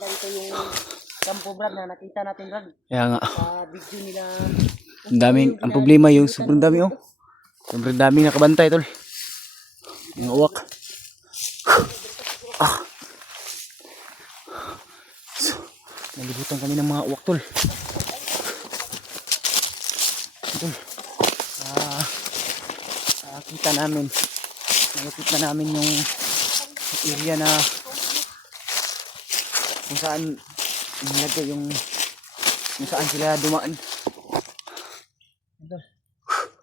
makita dito yung kampo Brad na nakita natin Brad. Kaya nga. Sa video nila. Ang daming, ang problema yung sobrang dami oh. Sobrang daming nakabantay tol. Yung uwak. So, nalibutan kami ng mga uwak tol. Tol. Nakita namin yung area na kung saan nilagay yung kung saan sila dumaan.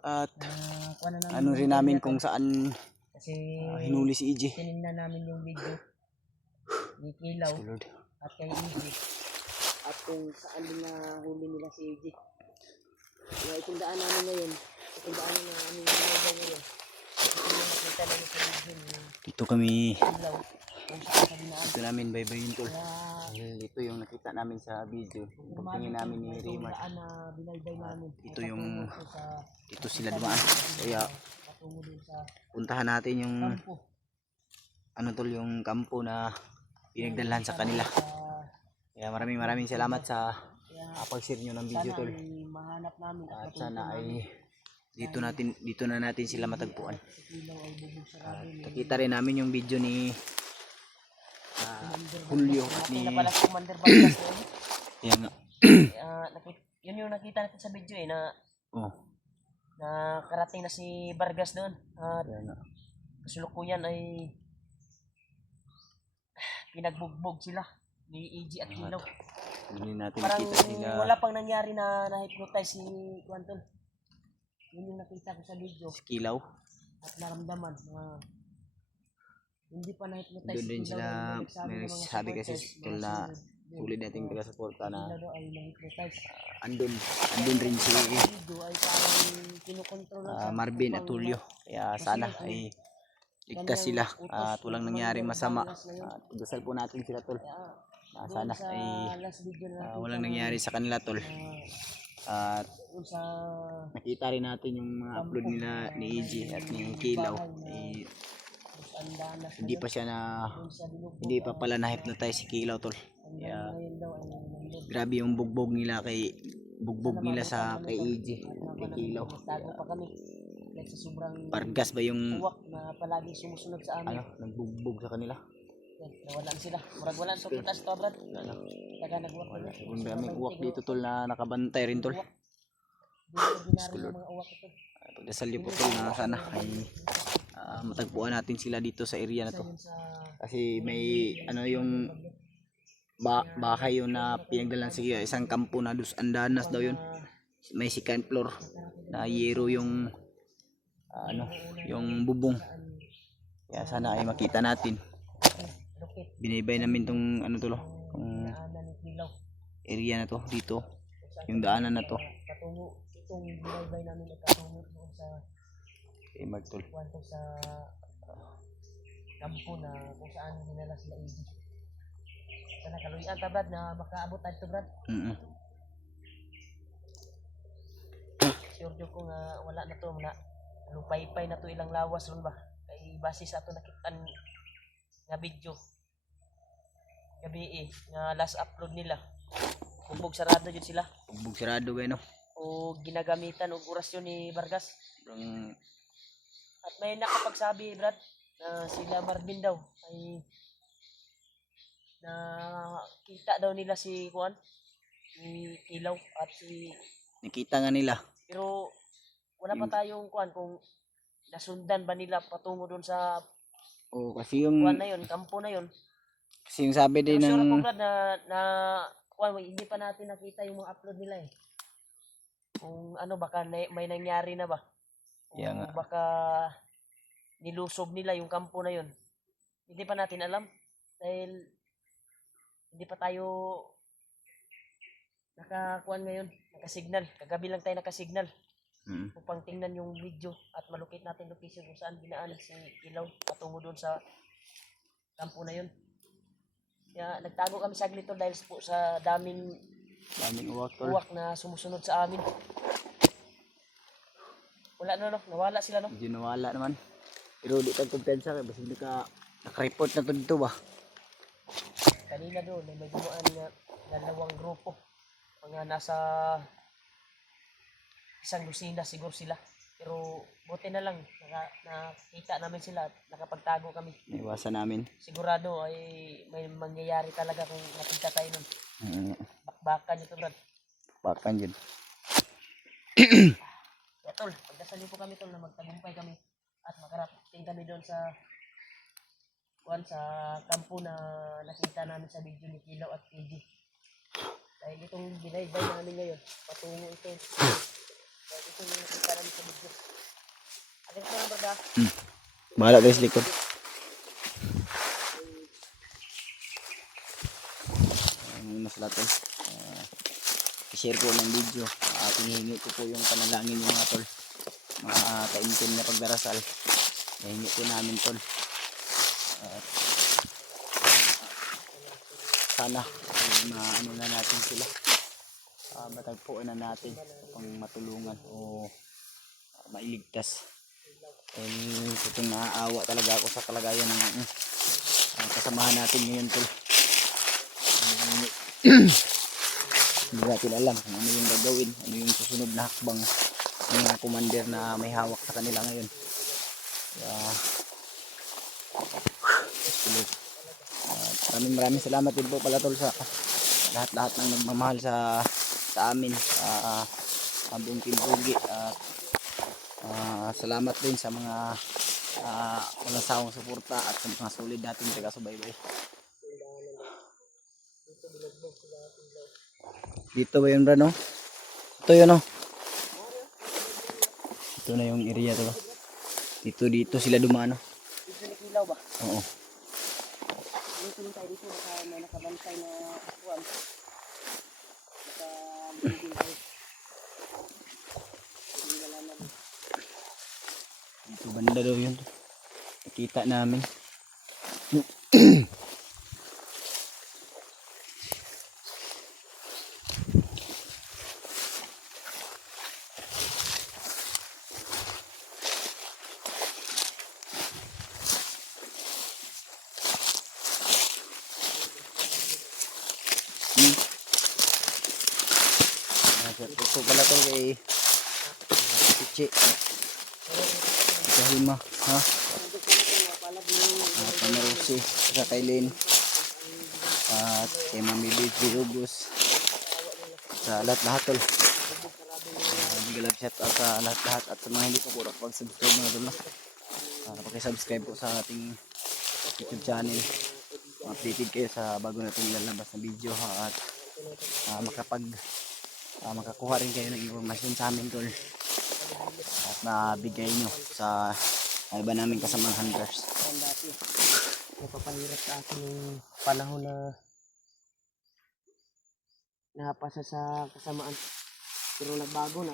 At ano rin namin kung saan hinuli si EJ. Tinignan namin yung video ni Kilaw at kay EJ at kung saan huli nila si EJ. Kaya itong daan namin ngayon, itong daan namin ngayon, nakita namin sa video dito kami, Kilaw kung saan sa dinaan. dito namin baybayin tol. Ito yung nakita namin sa video. Pagtingin namin ni Raymar. Ito yung dito sila dumaan. Kaya puntahan natin yung ano tol, yung kampo na pinagdalhan sa kanila. Kaya maraming salamat sa pag-share nyo ng video tol. At sana ay dito na natin sila matagpuan. Nakita rin namin yung video ni Julio ni yan nga. Yun yung nakita natin sa video na na karating na si Vargas doon at kasulukuyan ay pinagbugbog sila ni EJ at Kilaw. Hindi natin Parang nakita sila. wala pang nangyari na na-hypnotize si Quanton. Yun yung nakita ko sa video. Si Kilaw. At naramdaman na hindi pa na-hypnotize. Doon din sila may sabi kasi tol na tulad nating taga-suporta na andun rin si Marvin at Tulio. Kaya sana ay ligtas sila at walang nangyaring masama. Dasal po natin sila tol. Sana ay walang nangyari sa kanila tol. At nakita rin natin yung mga upload nila ni EJ at ni Kilaw. Hindi pa pala na-hypnotize si Kilaw tol. Kaya grabe yung bugbog nila sa kay EJ, kay Kilaw. Vargas ba yung na palagi sumusunod sa amin? Nagbugbog sa kanila. Nawalan sila. Murag walan sa putas to Brad. Taga nagwak na. May uwak dito tol na nakabantay rin tol. Pagdasal niyo po tol na sana ay matagpuan natin sila dito sa area na to. Kasi may yung bahay yun na pinagdalan sa isang kampo na Dos Andanas daw yun. May second floor na yero yung yung bubong. Kaya sana ay makita natin. Binaybay namin tong tong area na to dito, yung daanan na to. Itong binaybay namin ay katungo doon sa Magtol sa kampo na kung saan dinala sila EJ. Sana kaluyan ta Brad na makaabot tayo to Brad. Sure ko nga wala na to na lupay-pay na to ilang lawas ron ba kay base sa ato nakitaan nga video gabi nga last upload nila bugbog sarado jud sila. Bugbog sarado gay no. O ginagamitan og orasyon ni Vargas. At may nakapagsabi Brad na sila Marvin daw ay na kita daw nila si Juan ni Kilaw at si nakita nga nila. Pero wala pa tayong kuan kung nasundan ba nila patungo doon sa kasi yung kuan na yun, kampo na yun. Kasi yung sabi din ng ng na kuan hindi pa natin nakita yung mga upload nila kung baka may nangyari na ba. Baka nilusob nila yung kampo na yun. Hindi pa natin alam dahil hindi pa tayo nakakuan ngayon, nakasignal. Kagabi lang tayo nakasignal upang tingnan yung video at malukit natin location kung saan binaan si Kilaw patungo doon sa kampo na yun. Kaya nagtago kami saglit dahil po sa daming uwak na sumusunod sa amin. Wala na nawala sila no? Hindi nawala naman. Pero di tayo kumpensa kaya basta naka-report na to dito ba? kanina doon may dumaan nga dalawang grupo. Mga nasa isang dosina siguro sila. Pero buti na lang nakita namin sila at nakapagtago kami. Naiwasan namin. Sigurado ay may mangyayari talaga kung nakita tayo nun. Bakbakan ito, Brad. Pakan yun. Kaya tol, pagdasali po kami tol na magtagumpay kami at makarating kami doon sa kampo na nakita namin sa video ni Kilaw at PG. Dahil itong binaybay namin ngayon, patungo ito. Dahil ito yung nakita namin sa video. Akin ko lang, Brad. Bahala guys, likod. Muna sa lahat. I-share ko ng video. Hinihingi ko po yung panalangin yung mga tol. Mga kaintin na pagdarasal. Hinihingi po namin tol. At sana maano na natin sila. Matagpuan na natin pang matulungan o mailigtas. Itong naaawa talaga ako sa kalagayan ng kasamahan natin ngayon tol. Hindi natin alam kung ano yung gagawin, ano yung susunod na hakbang ng mga commander na may hawak sa kanila ngayon. Maraming salamat din po pala tol sa lahat-lahat ng nagmamahal sa amin, sa buong Timbugi. Salamat din sa mga walang sawang suporta at sa mga solid natin taga-subaybay. Dito ba yun, bro, no? Ito yun, no? Ito na yung area to. Dito sila dumano. Dito ni Kilaw ba? Oo. Dito lang tayo dito, may nakabantay na kuwan. Naka-building tayo. Wala na. Dito banda daw yun. Nakita namin. Ito pala to kay Pichi. Kahima, ha? Pamarusi sa kay Lynn. At kay Mami Baby Ubus. Sa lahat-lahat tol. Galap shout out sa lahat-lahat at sa mga hindi pa po nakapag-subscribe mga tol. Pakisubscribe po sa ating YouTube channel. Updated kayo sa bago natin ilalabas na video, ha? At makakuha rin kayo ng informasyon sa amin tol at mabigay nyo sa iba namin kasamang hunters. Dati napapahirap sa akin yung panahon na napasa sa kasamaan, pero nagbago na.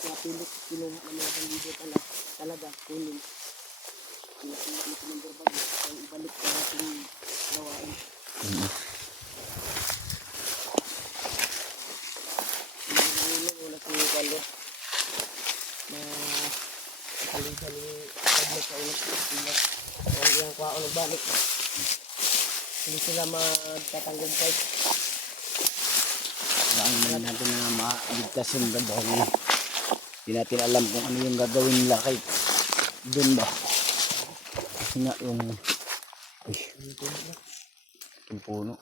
Kaya pilit kinuha na mga video talaga kunin pinapilit ko ng berbag ang ibalik sa ating gawain. Wala si Carlo na kaligan ni Pablo sa ulit kung iyang kuha o nagbalik hindi sila magtatanggapay. Ang naman natin na maaligtas yung dahil hindi natin alam kung ano yung gagawin nila kahit doon ba kasi nga yung puno.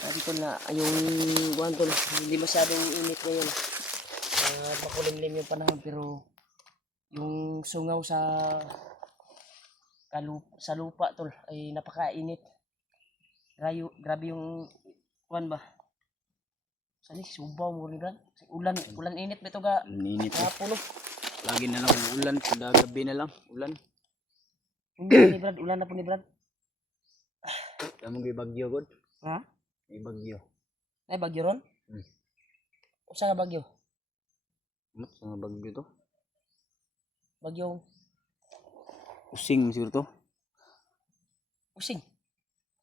Sabi ko na yung buwan tol, hindi masyadong init ngayon. Makulimlim yung panahon pero yung sungaw sa lupa tol ay napakainit. Grabe yung buwan ba? Sani subaw mo rin ulan init bito ga. Init. Puno. Lagi na lang ulan, kada gabi na lang ulan. Hindi ni Brad, ulan na po ni Brad. Damong may bagyo god. Ha? May bagyo. Ay bagyo ron? Usa nga bagyo? Mat sa bagyo to? Bagyong Using siguro to. using.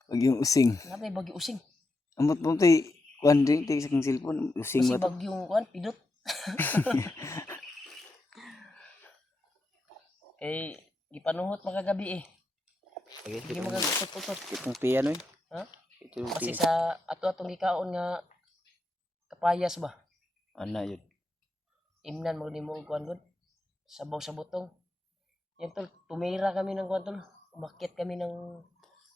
Bagyong using. Nga ba bagyo using? Amot mo tay kuan din tay sa king cellphone. Using Kasi ba to? bagyong kuan pidot. Eh gipanuhot magagabi eh. Sige, Hindi magagutot-utot. itong piano eh. Ha? Ito yung Kasi piano. sa ato-atong gikaon nga kapayas ba? Ano yun? Imnan mo ni mo kuan gud. Sabaw sa butong. Yan tol, tumira kami ng kuan tol. Umakyat kami ng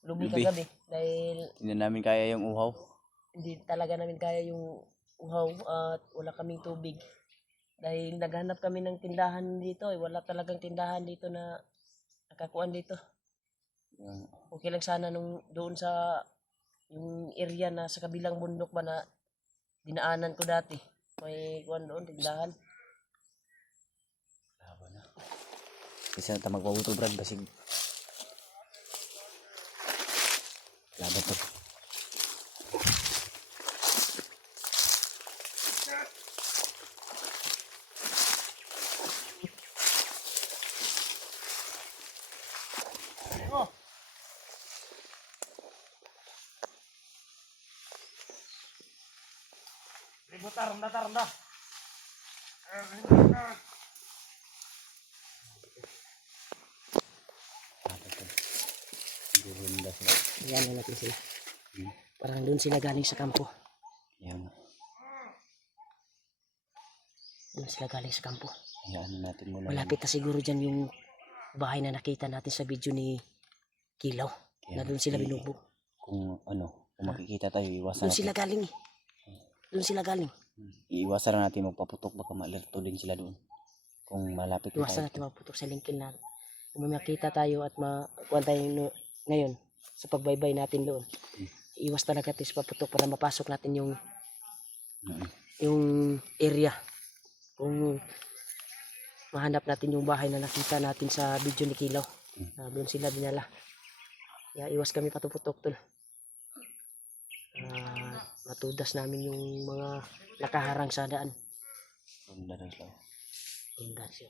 lubi Lubi. kagabi dahil Hindi namin kaya yung uhaw. hindi talaga namin kaya yung uhaw at wala kaming tubig. Dahil naghanap kami ng tindahan dito eh. Wala talagang tindahan dito na nakakuan dito. Yung, Okay lang sana nung doon sa yung area na sa kabilang bundok ba na dinaanan ko dati. May kuan doon, tindahan. labo na. Kasi na magpabuto brad basig. Laban to. Oh. Ributar, ronda. Laban to. Gurunda sila. Ayan na natin sila. Hmm. Parang doon sila galing sa kampo. Yan. Doon sila galing sa kampo. Hayaan natin muna. Malapit na siguro dyan yung bahay na nakita natin sa video ni Kilaw. Na doon sila binubog. Kung ano, kung makikita tayo, iwasan Doon sila galing eh. Doon sila galing. Iiwasan na natin magpaputok, baka maalerto din sila doon. Kung malapit na Iwasan tayo. natin maputok sa lingkin na. Kung may makita tayo at makuha tayo ngayon sa pagbaybay natin doon. Iwas talaga tayo sa paputok para mapasok natin yung yung area. Kung mahanap natin yung bahay na nakita natin sa video ni Kilaw. Doon sila dinala. Kaya iwas kami patuputok tol. Matudas namin yung mga nakaharang sa daan. Ganda na sila. Tingnan siya.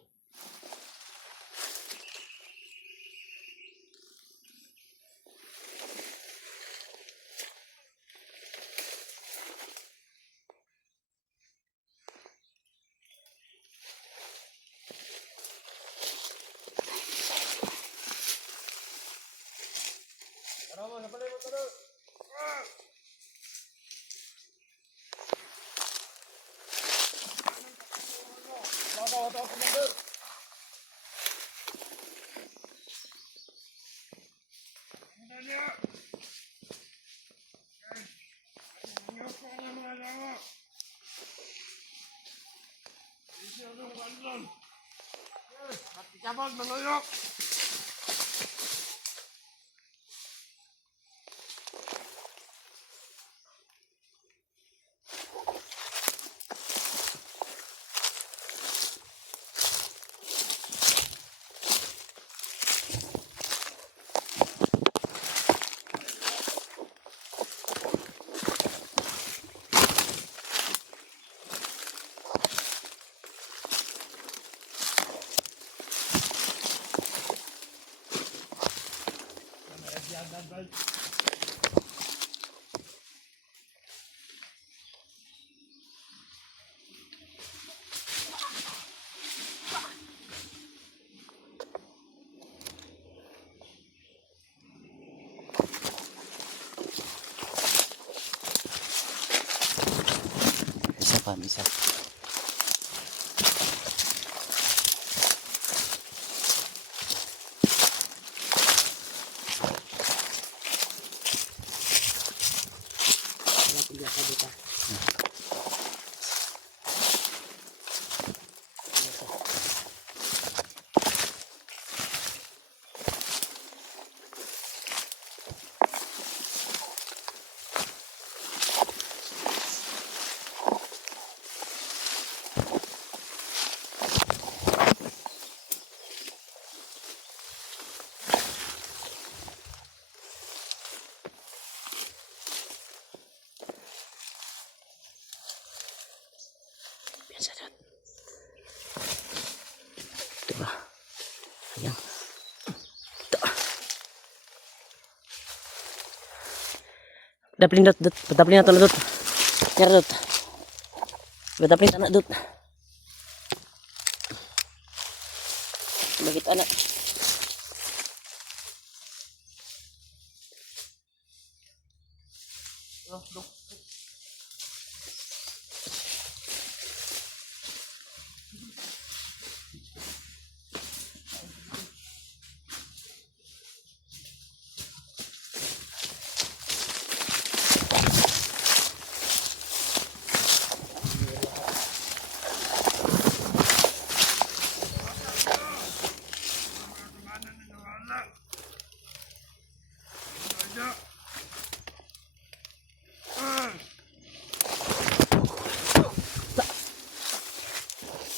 Isa. Sadot. Diba? Ayan. Ito. Padaplin dot. Padaplin na ito na dot. Nyara dot. Padaplin na dot. Bagit anak. Oh, duk.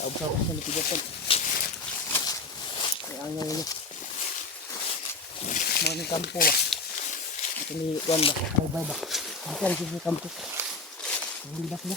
Taob-taob sa natigasan. Ay, ang ngayon niya. Mga ng kampo ba? Ito ni Juan ba? Bay ba? Ito rin sa kampo. Hindi ba sila?